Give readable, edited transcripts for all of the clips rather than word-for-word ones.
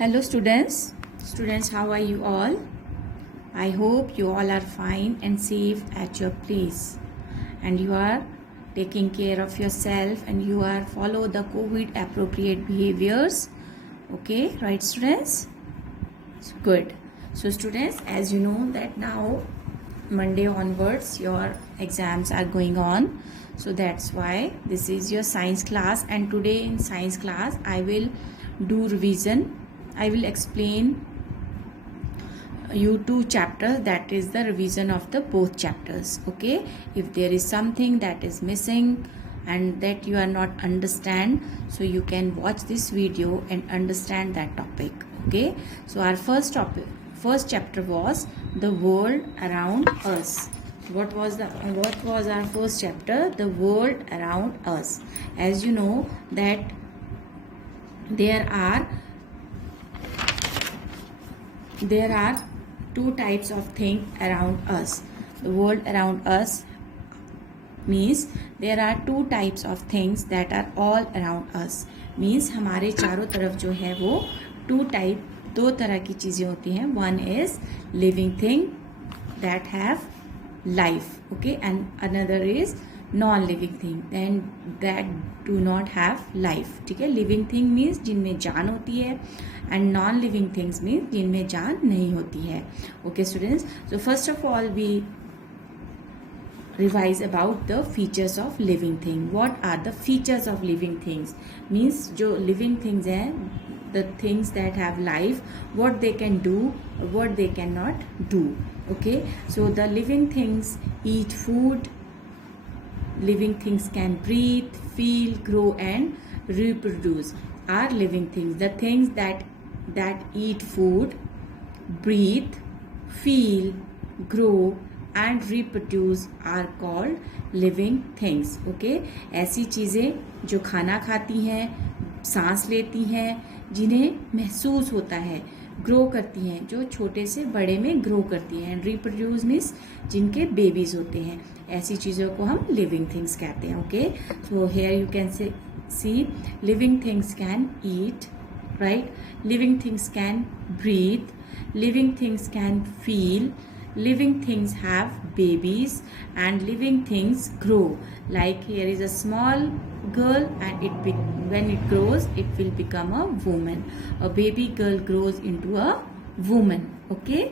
Hello students, how are you all? I hope you all are fine and safe at your place, and you are taking care of yourself and you are follow the COVID appropriate behaviors. Okay, right students? Good. So students, as you know that now Monday onwards your exams are going on, so that's why this is your science class, and today in science class I will do revision. I will explain you two chapters, that is the revision of the both chapters. Okay, if there is something that is missing and that you are not understand, so you can watch this video and understand that topic. Okay, so our first chapter was the world around us. What was our first chapter? The world around us. As you know that there are two types of things around us. The world around us means there are two types of things that are all around us. Means हमारे चारों तरफ जो है वो दो तरह की चीज़ें होती हैं. One is living thing that have life, okay, and another is non-living thing and that do not have life. ठीक है, living thing means जिनमें जान होती है and non-living things means जिनमें जान नहीं होती है. Okay students, so first of all we revise about the features of living thing. What are the features of living things? Means जो living things हैं, the things that have life, what they can do, what they cannot do. Okay, so the living things eat food. Living things can breathe, feel, grow and reproduce. Are living things. The things that eat food, breathe, feel, grow and reproduce are called living things. Okay, ऐसी चीज़ें जो खाना खाती हैं, सांस लेती हैं, जिन्हें महसूस होता है, ग्रो करती हैं, जो छोटे से बड़े में ग्रो करती हैं, एंड रिप्रोड्यूस मीन्स जिनके बेबीज होते हैं, ऐसी चीज़ों को हम लिविंग थिंग्स कहते हैं. Okay, so here you can see living things can eat, right, living things can breathe, living things can feel, living things have babies and living things grow. Like here is a small girl and when it grows it will become a woman. A baby girl grows into a woman. Okay,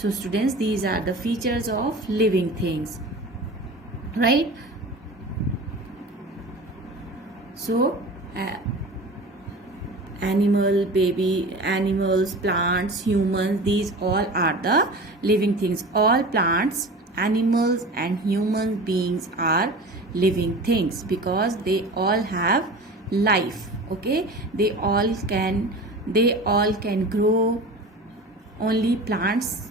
so students, these are the features of living things, right? So animals, plants, humans, these all are the living things. All plants, animals and human beings are living things because they all have life. Okay, they all can grow. Only plants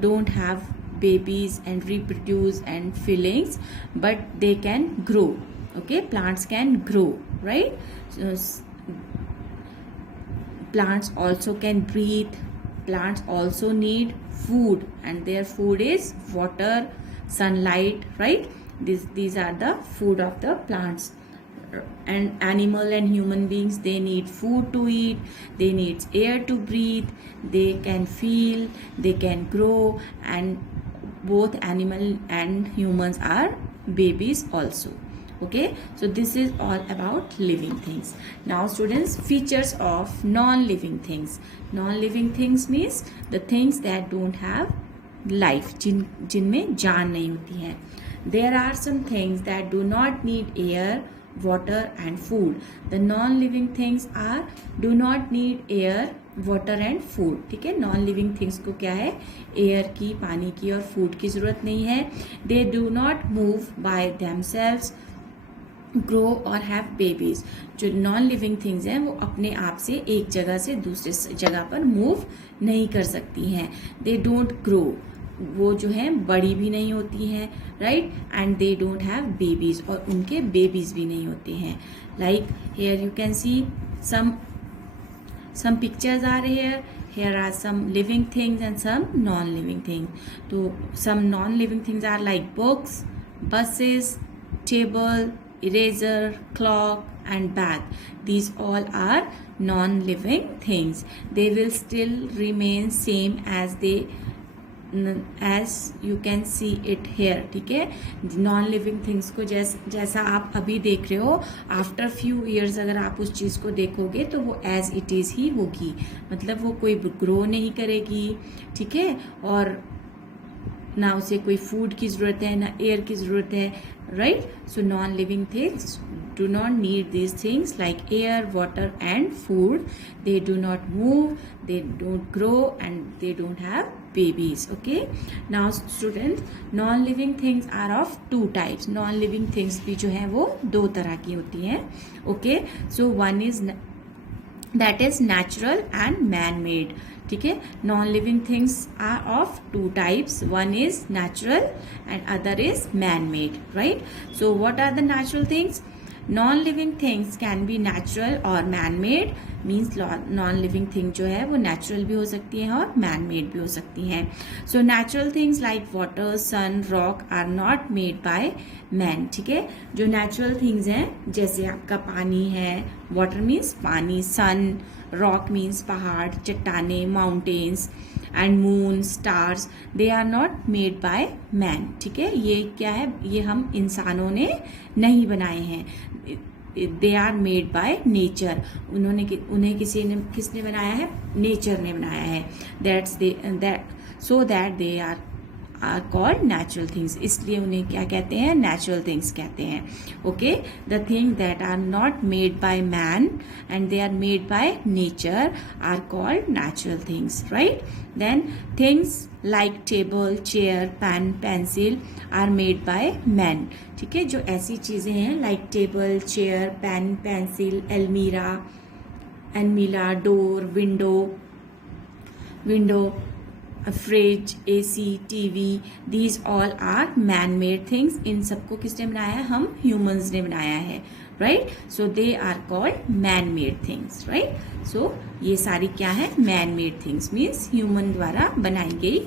don't have babies and reproduce and feelings, but they can grow. Okay, plants can grow, right? So, plants also can breathe. Plants also need food and their food is water, sunlight, right? These are the food of the plants. And animal and human beings, they need food to eat, they need air to breathe, they can feel, they can grow, and both animal and humans are babies also. Okay, so this is all about living things. Now students, features of non-living things. Non-living things means the things that don't have life, जिनमें जान नहीं होती है. There are some things that do not need air, water and food. The non-living things are do not need air, water and food. ठीक है, non living things को क्या है, एयर की, पानी की और फूड की ज़रूरत नहीं है. They do not move by themselves, grow और हैव बेबीज. जो नॉन लिविंग थिंग्स हैं वो अपने आप से एक जगह से दूसरे जगह पर मूव नहीं कर सकती हैं. दे डोंट ग्रो, वो जो है बड़ी भी नहीं होती हैं, right, and they don't have babies, और उनके बेबीज भी नहीं होते हैं. Like here you can see some pictures are here are some living things and some non-living things. So some non-living things are like books, buses, table, eraser, clock and bag. These all are non-living things. They will still remain same as you can see it here. ठीक है, non living things को जैसा आप अभी देख रहे हो, after few years अगर आप उस चीज़ को देखोगे तो वो एज इट इज़ ही होगी, मतलब वो कोई ग्रो नहीं करेगी. ठीक है, और ना उसे कोई फूड की ज़रूरत है ना एयर की ज़रूरत है. Right, so non living things do not need these things like air, water and food. They do not move, they don't grow and they don't have babies. Okay, now students, non living things are of two types. Non living things भी जो है वो दो तरह की होती हैं. Okay, so one is that is natural and man made. ठीक है, non living things are of two types. One is natural and other is man made. Right, so what are the natural things? Non-living things can be natural or man-made. Means non living thing जो है वो natural भी हो सकती हैं और man made भी हो सकती हैं. So natural things like water, sun, rock are not made by man. ठीक है, जो नेचुरल थिंग्स हैं जैसे आपका पानी है, वाटर मीन्स पानी, सन, रॉक मीन्स पहाड़, चट्टाने, mountains and moon, stars, they are not made by man. ठीक है, ये क्या है? ये हम इंसानों ने नहीं बनाए हैं. They are made by nature. उन्हें किसने बनाया है? नेचर ने बनाया है. So that they are called natural things. इसलिए उन्हें क्या कहते हैं? नेचुरल थिंग्स कहते हैं. Okay, the thing that are not made by man and they are made by nature are called natural things. Right, then things like table, chair, pen, pencil are made by man. ठीक है, जो ऐसी चीजें हैं like table, chair, pen, pencil, almirah, door, window, fridge, AC, TV, these all are man-made things. इन सबको किसने बनाया है? हम ह्यूमंस ने बनाया है. Right, so they are called man-made things. Right, so ये सारी क्या है? मैन-मेड थिंग्स मीन्स ह्यूमन द्वारा बनाई गई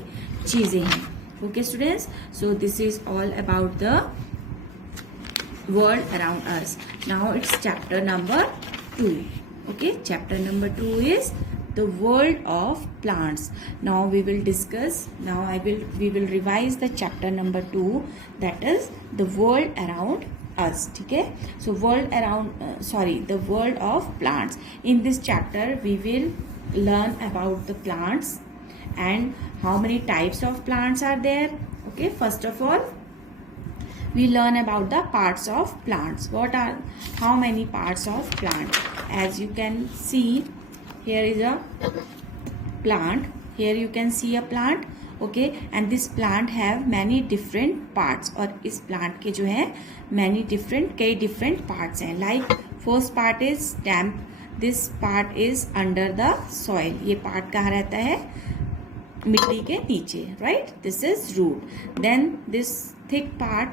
चीजें हैं. Okay students, so this is all about the world around us. Now it's chapter number 2. Okay, chapter number 2 is the world of plants. Now we will discuss, we will revise the chapter number 2, that is the world around us. ठीक है, so the world of plants. In this chapter we will learn about the plants and how many types of plants are there. Okay, first of all we learn about the parts of plants. How many parts of plant? As you can see, here is a plant. Here you can see a plant. Okay, and this plant have many different parts. और इस plant के जो है कई different parts हैं. Like first part is stem. This part is under the soil. ये part कहाँ रहता है? मिट्टी के नीचे. Right, this is root. Then this thick part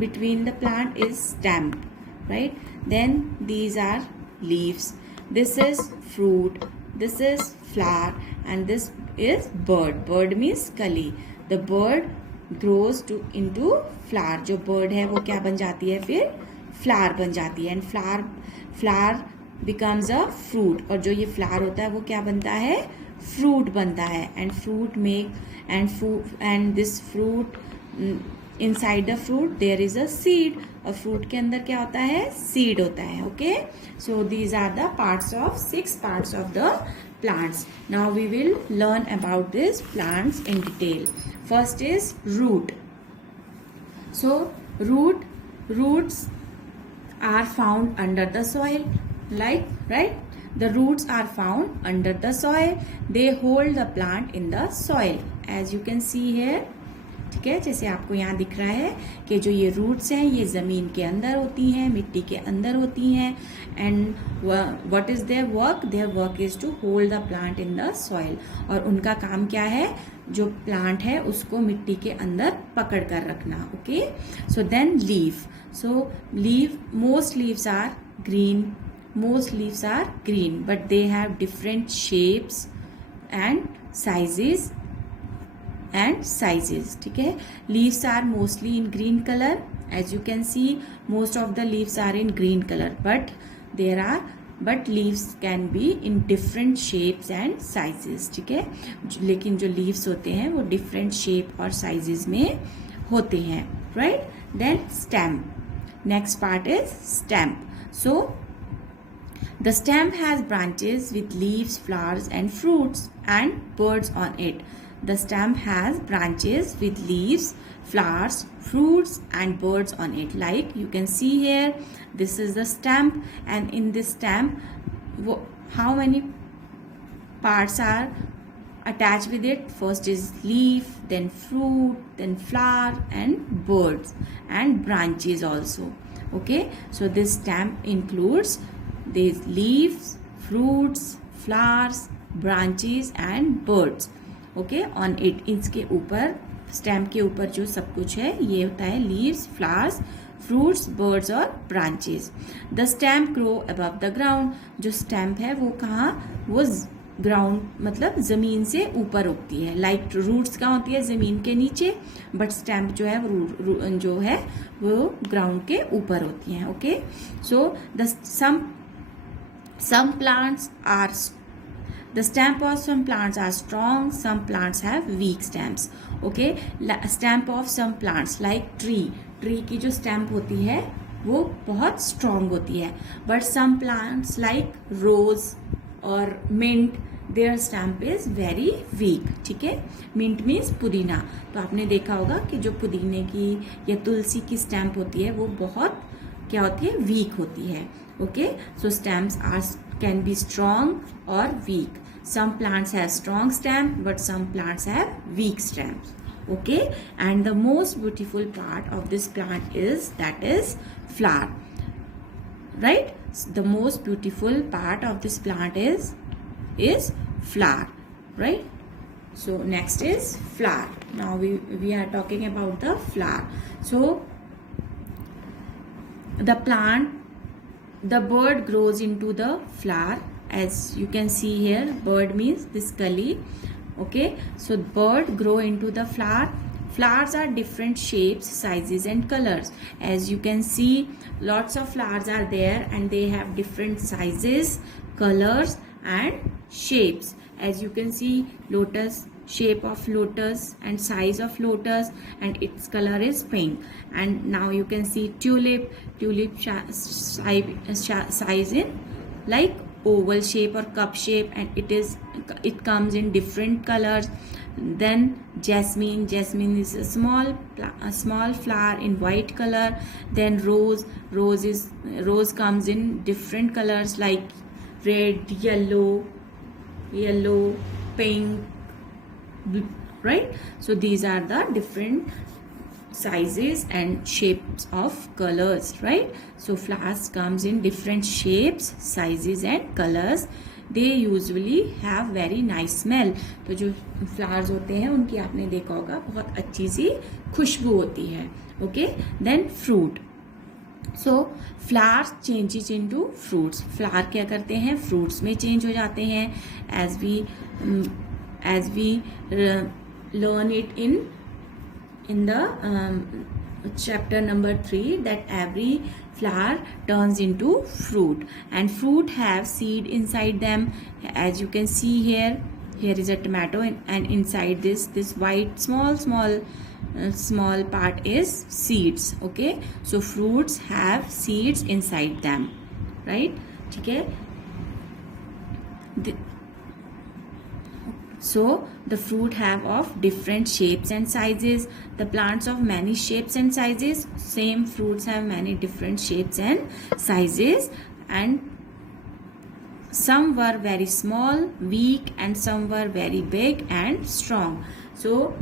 between the plant is stem. Right, then these are leaves. This is fruit, this is flower and this is bird means कली. The bird grows into flower. जो bird है वो क्या बन जाती है? फिर flower बन जाती है. And flower becomes a fruit. और जो ये flower होता है वो क्या बनता है? fruit बनता है. And this fruit, inside the fruit there is a seed. और fruit के अंदर क्या होता है? seed होता है. Okay, so these are the six parts of the plants. Now we will learn about these plants in detail. First is root. So roots are found under the soil. Right, the roots are found under the soil. They hold the plant in the soil, as you can see here. ठीक है, जैसे आपको यहाँ दिख रहा है कि जो ये रूट्स हैं ये ज़मीन के अंदर होती हैं, मिट्टी के अंदर होती हैं. And what is their work? Their work is to hold the plant in the soil. और उनका काम क्या है? जो प्लांट है उसको मिट्टी के अंदर पकड़ कर रखना. Okay, so then leaf. So most leaves are green but they have different shapes and sizes. ठीक है, leaves are mostly in green colour As you can see, most of the leaves are in green color, but leaves can be in different shapes and sizes. ठीक है, लेकिन जो leaves होते हैं वो different shape और sizes में होते हैं, right? Then stem. Next part is stem. So the stem has branches with leaves, flowers and fruits and birds on it. The stem has branches with leaves, flowers, fruits and birds on it. Like you can see here, this is the stem, and in this stem, how many parts are attached with it? First is leaf, then fruit, then flower and birds and branches also. Okay, so this stem includes these leaves, fruits, flowers, branches and birds. Okay, on it, इसके ऊपर, stamp के ऊपर जो सब कुछ है ये होता है लीव्स, फ्लावर्स, फ्रूट्स, बर्ड्स और branches. The stamp grow above the ground. जो स्टैम्प है वो कहाँ, वो ग्राउंड मतलब जमीन से ऊपर उगती है. लाइक रूट्स कहाँ होती है, जमीन के नीचे, बट स्टैम्प जो है जो है वो ग्राउंड के ऊपर होती है. Okay, so the some plants are, the stem of some plants are strong, some plants have weak stems. Okay, stem of some plants like tree की जो stem होती है वो बहुत strong होती है, but some plants like rose or mint, their stem is very weak. ठीक है, mint means पुदीना. तो आपने देखा होगा कि जो पुदीने की या तुलसी की stem होती है वो बहुत क्या होती है, weak होती है. Okay, so stems can be strong or weak. Some plants have strong stem, but some plants have weak stems. Okay, and the most beautiful part of this plant is flower. Right? The most beautiful part of this plant is flower. Right? So next is flower. Now we are talking about the flower. So the bird grows into the flower. As you can see here, bird means this gully. Okay, so bird grow into the flower. Flowers are different shapes, sizes and colors. As you can see, lots of flowers are there and they have different sizes, colors and shapes. As you can see, lotus, shape of lotus and size of lotus, and its color is pink. And now you can see tulip size in like oval shape or cup shape, and it comes in different colors. Then jasmine is a small flower in white color. Then rose comes in different colors like red, yellow, pink, blue, right? So these are the different sizes and shapes of colors, right? So flowers comes in different shapes, sizes and colors. They usually have very nice smell. तो जो flowers होते हैं उनकी आपने देखा होगा बहुत अच्छी सी खुशबू होती है. Okay, then fruit. So flowers changes into fruits. flower क्या करते हैं, fruits में change हो जाते हैं. as we learn it in the chapter number 3, that every flower turns into fruit, and fruit have seed inside them. As you can see here is a tomato, and inside this white small part is seeds. Okay, so fruits have seeds inside them, right? ठीक है, so the fruit have of different shapes and sizes. The plants of many shapes and sizes. Same fruits have many different shapes and sizes, and some were very small, weak, and some were very big and strong. So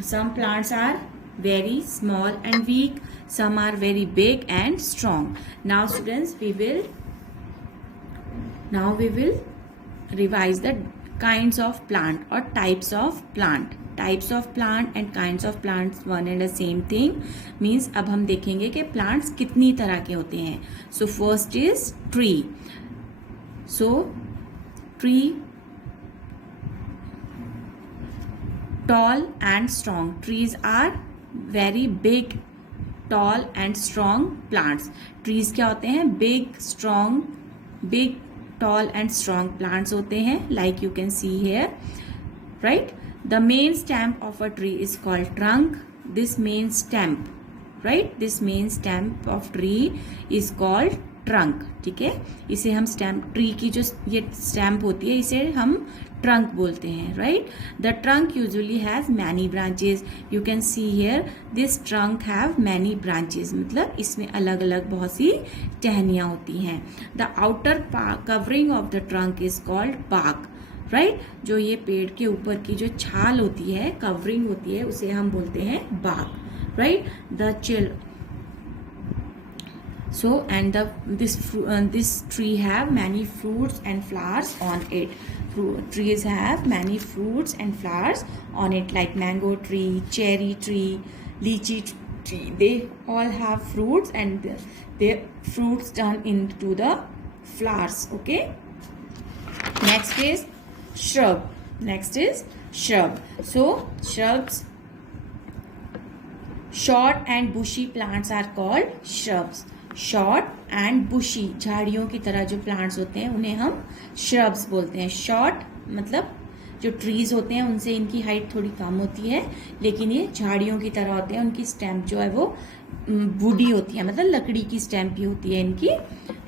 some plants are very small and weak, some are very big and strong. Now students, we will revise the kinds of plant or types of plant and kinds of plants. one and the same thing means अब हम देखेंगे कि plants कितनी तरह के होते हैं. So first is tree. So tree, tall and strong. Trees are very big tall and strong plants. Trees क्या होते हैं? Big, strong, big, tall and strong plants होते हैं, like you can see here, right? The main stem of a tree is called trunk. This main stem, right? This main stem of tree is called trunk. ठीक है, इसे हम stamp, tree की जो ये stamp होती है इसे हम ट्रंक बोलते हैं, right? The trunk usually has many branches. You can see here this trunk have many branches, मतलब इसमें अलग अलग बहुत सी टहनियाँ होती हैं. The outer covering of the trunk is called bark, right? जो ये पेड़ के ऊपर की जो छाल होती है, कवरिंग होती है, उसे हम बोलते हैं bark, right? The chill. So and this tree have many fruits and flowers on it. Trees have many fruits and flowers on it, like mango tree, cherry tree, lychee tree. They all have fruits and their fruits turn into the flowers. Okay. Next is shrub. So shrubs, short and bushy plants are called shrubs. Short and bushy, झाड़ियों की तरह जो plants होते हैं उन्हें हम shrubs बोलते हैं. शॉर्ट मतलब जो ट्रीज होते हैं उनसे इनकी हाइट थोड़ी कम होती है, लेकिन ये झाड़ियों की तरह होते हैं. उनकी स्टेम जो है वो वुडी होती है, मतलब लकड़ी की स्टेम भी होती है इनकी,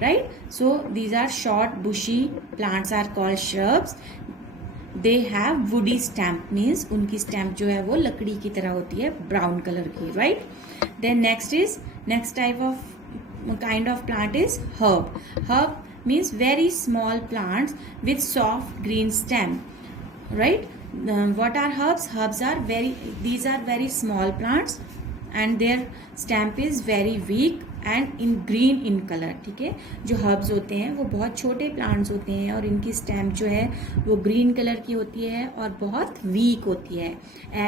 right? So these are short bushy plants are called shrubs. They have woody stem, means उनकी स्टैम्प जो है वो लकड़ी की तरह होती है, ब्राउन कलर की, right? Then next type of kind of plant is herb. Herb means very small plants with soft green stem, right? What are herbs? These are very small plants and their stem is very weak and in green in color. ठीक है, जो herbs होते हैं वो बहुत छोटे plants होते हैं और इनकी stem जो है वो green color की होती है और बहुत weak होती है.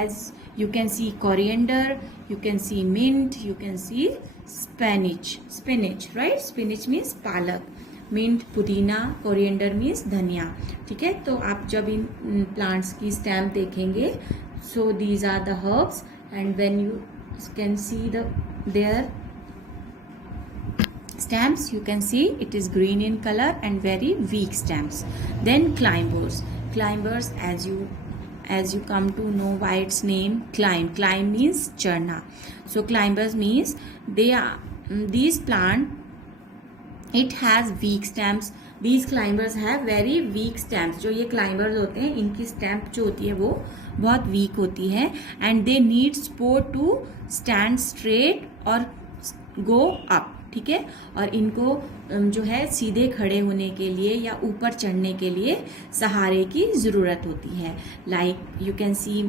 As you can see coriander, you can see mint, you can see spinach, right? Spinach means पालक, mint पुदीना, coriander means धनिया. ठीक है, तो आप जब इन प्लांट्स की स्टेम देखेंगे, so these are the herbs and when you can see their stems, you can see it is green in color and very weak stems. Then climbers, as you come to know why its name climb means चढ़ना. So climbers means these plant, it has weak stems. These climbers have very weak stems. जो ये climbers होते हैं इनकी stem जो होती है वो बहुत weak होती है and they need support to stand straight or go up. ठीक है, और इनको जो है सीधे खड़े होने के लिए या ऊपर चढ़ने के लिए सहारे की ज़रूरत होती है. Like you can see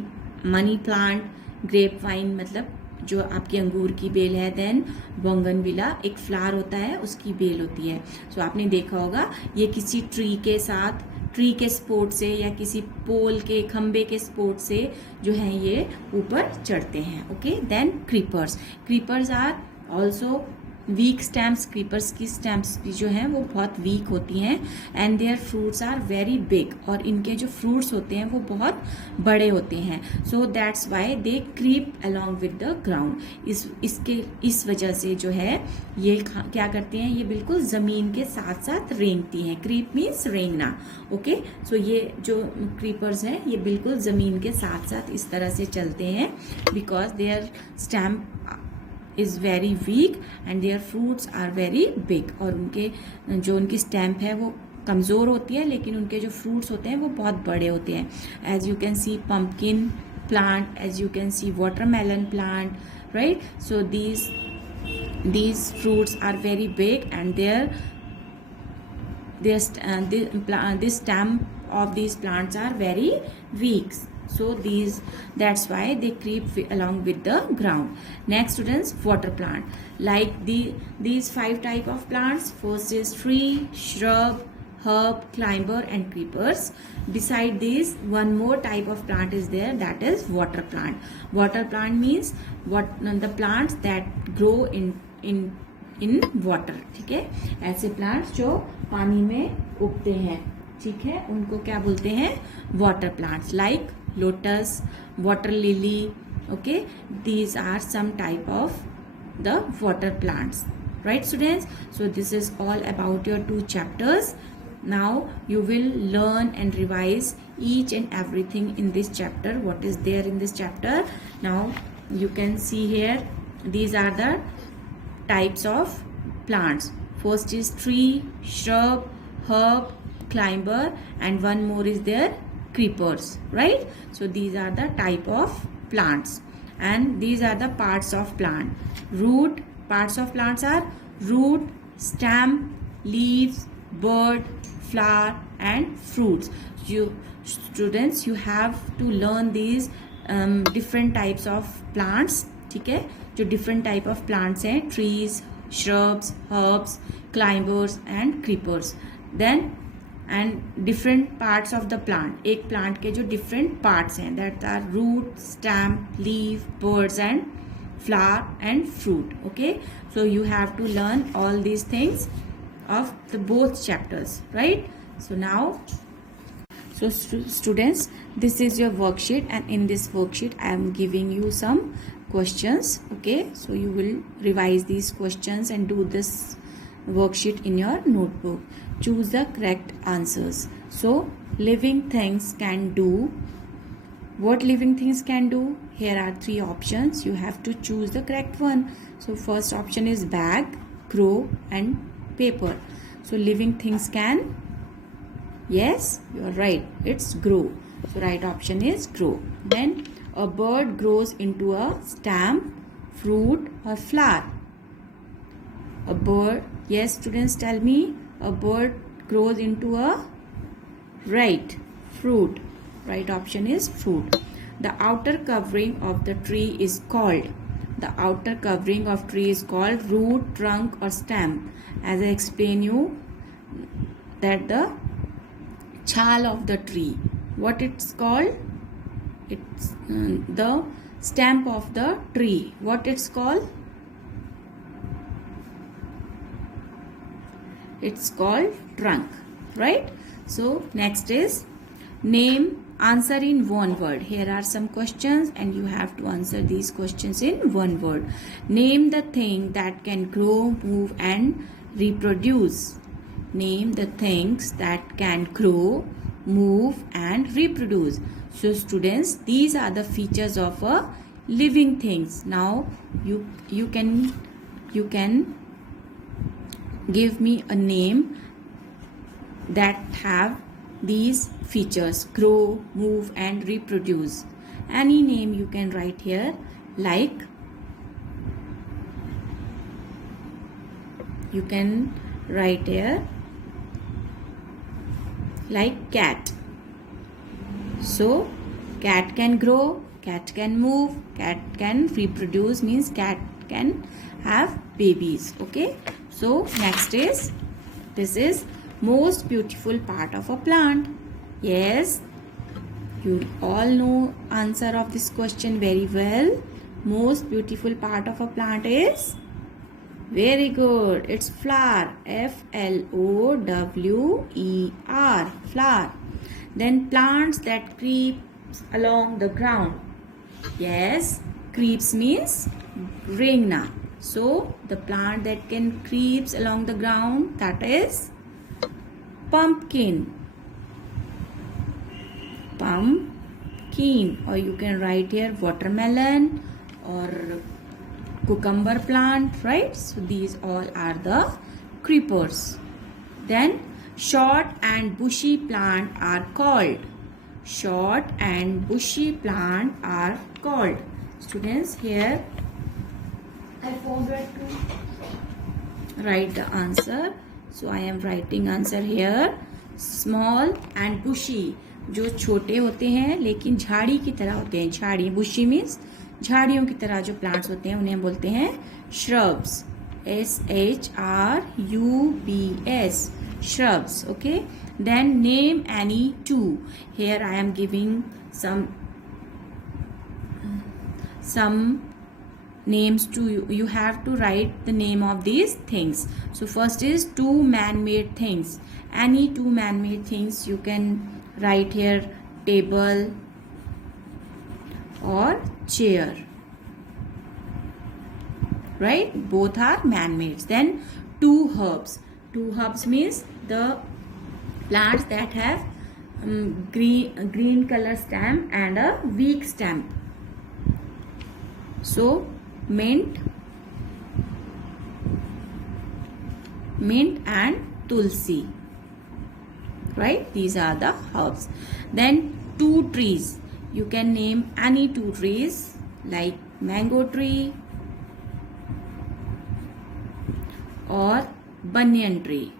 money plant, grape vine मतलब जो आपकी अंगूर की बेल है, देन बोगनविला एक फ्लावर होता है उसकी बेल होती है. सो आपने देखा होगा ये किसी ट्री के सपोर्ट से या किसी पोल के खंबे के सपोर्ट से जो है ये ऊपर चढ़ते हैं. Okay, then creepers are also weak stems. Creepers की स्टैम्प्स भी जो हैं वो बहुत वीक होती हैं and their fruits are very big, और इनके जो फ्रूट्स होते हैं वो बहुत बड़े होते हैं. So that's why they creep along with the ground. इस वजह से जो है ये क्या करते हैं, ये बिल्कुल ज़मीन के साथ साथ रेंगती हैं. क्रीप मीन्स रेंगना. ओके, सो ये जो क्रीपर्स हैं ये बिल्कुल ज़मीन के साथ साथ इस तरह से चलते हैं because their stem is very weak and their fruits are very big. और उनकी स्टैम्प है वो कमज़ोर होती है लेकिन उनके जो फ्रूट्स होते हैं वो बहुत बड़े होते हैं. As you can see pumpkin plant, as you can see watermelon plant, right? So these fruits are very big and this stem of these plants are very weak. So that's why they creep along with the ground. Next students, water plant. Like these 5 type of plants. First is tree, shrub, herb, climber and creepers. Beside these, one more type of plant is there, that is water plant. Water plant means the plants that grow in water. ठीक है, ऐसे plants जो पानी में उगते हैं, ठीक है, उनको क्या बोलते हैं, water plants. Like lotus, water lily. Okay, these are some type of the water plants. Right, students? So this is all about your 2 chapters. Now you will learn and revise each and everything in this chapter, what is there in this chapter. Now you can see here, these are the types of plants. First is tree, shrub, herb, climber, and one more is there, creepers. Right? So these are the type of plants, and these are the parts of plant. Root, parts of plants are root, stem, leaves, bud, flower, and fruits. You students, you have to learn these different types of plants. ठीक है, जो different type of plants हैं, trees, shrubs, herbs, climbers and creepers. Then and different parts of the plant, एक plant के जो different parts हैं, that are root, stem, leaf, buds and flower and fruit. Okay, so you have to learn all these things of the both chapters. Right? So now, so students, this is your worksheet, and in this worksheet I am giving you some questions. Okay, so you will revise these questions and do this worksheet in your notebook. Choose the correct answers. So living things can do. What living things can do? Here are 3 options. You have to choose the correct one. So first option is bag, grow and paper. So living things can, yes, you are right, it's grow. So right option is grow. Then a bird grows into a stem, fruit or flower. A bird, yes students, tell me, a bird grows into a, right, fruit. Right option is fruit. The outer covering of the tree is called, the outer covering of tree is called root, trunk or stem. As I explain you that the chal of the tree, what it's called, it's the stem of the tree, what it's called, it's called trunk. Right? So next is name, answer in one word. Here are some questions and you have to answer these questions in one word. Name the thing that can grow, move and reproduce. Name the things that can grow, move and reproduce. So students, these are the features of a living things. Now you can give me a name that have these features: grow, move and reproduce. Any name you can write here, like you can write here like cat. So cat can grow, cat can move, cat can reproduce, means cat can have babies. Okay, so next is, this is most beautiful part of a plant. Yes, you all know answer of this question very well. Most beautiful part of a plant is, very good, it's flower. Flower, flower. Then plants that creep along the ground. Yes, creeps means ringna. So the plant that can creeps along the ground, that is pumpkin. Pumpkin, or you can write here watermelon or cucumber plant. Right? So these all are the creepers. Then short and bushy plant are called. Short and bushy plant are called. Students, here I forgot to write the answer. So I am writing answer here. Small and bushy, जो छोटे होते हैं लेकिन झाड़ी की तरह होते हैं. झाड़ी, bushy means झाड़ियों की तरह जो प्लांट्स होते हैं उन्हें बोलते हैं shrubs. shrubs, shrubs. Okay, then name any two. Here I am giving some names to you. You have to write the name of these things. So first is two man-made things. Any two man-made things you can write here: table or chair. right? Both are man-made. Then two herbs. Two herbs means the plants that have green color stem and a weak stem. So mint and tulsi, right? These are the herbs. Then two trees. You can name any two trees like mango tree or banyan tree.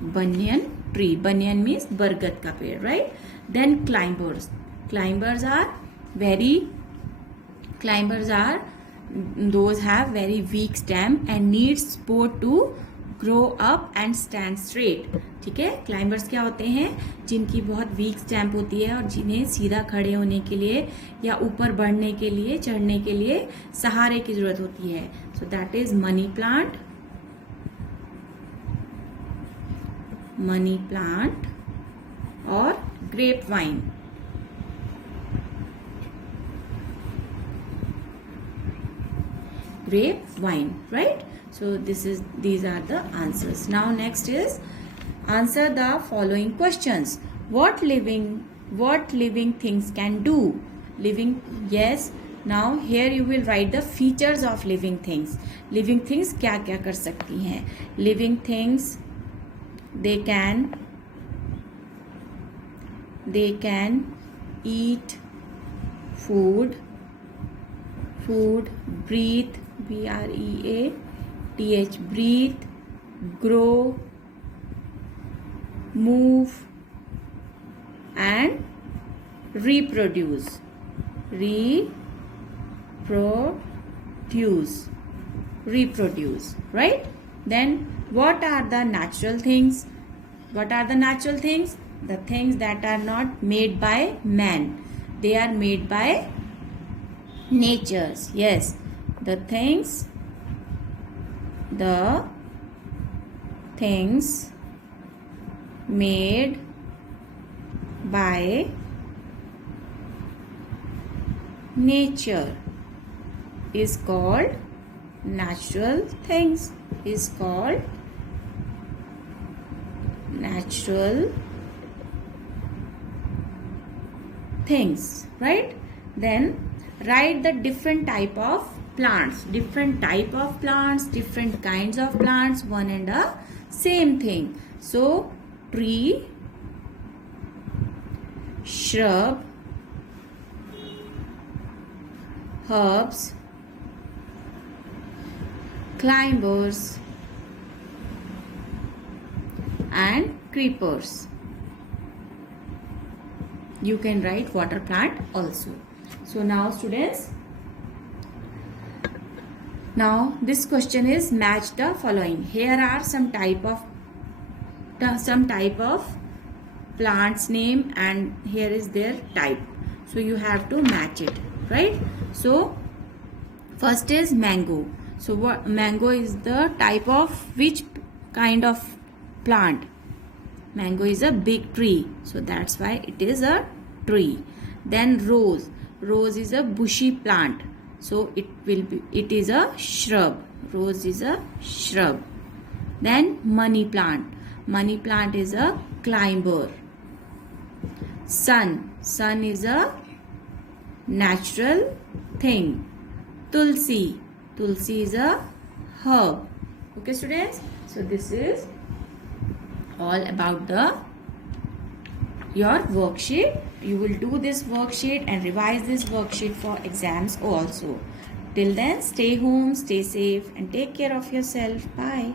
Banyan tree. Banyan means bargat ka पेड़, right? Then climbers. Climbers those have very weak stem and needs support to grow up and stand straight. ठीक है, climbers क्या होते हैं? जिनकी बहुत week stamp होती है और जिन्हें सीधा खड़े होने के लिए या ऊपर बढ़ने के लिए, चढ़ने के लिए सहारे की जरूरत होती है. So that is money plant और grape vine. Right? So these are the answers. Now next is answer the following questions. What living things can do? Yes. Now here you will write the features of living things. Living things क्या क्या कर सकती हैं? Living things they can eat food, breathe, breath, breathe, grow, move and reproduce, right? Then what are the natural things? The things that are not made by man, they are made by natures. Yes, the things made by nature is called natural things, right? Then write the different type of plants, different kinds of plants, one and a same thing. So tree, shrub, herbs, climbers and creepers. You can write water plant also. So now students, now this question is match the following. Here are some type of plants name and here is their type. So you have to match it, right? So first is mango. So what mango is the type of which kind of plant? Mango is a big tree, so that's why it is a tree. Then rose is a bushy plant, so it is a shrub. Rose is a shrub. Then money plant is a climber. Sun is a natural thing. Tulsi is a herb. Okay students, so this is all about your worksheet. You will do this worksheet and revise this worksheet for exams also. Till then, stay home, stay safe and take care of yourself. Bye.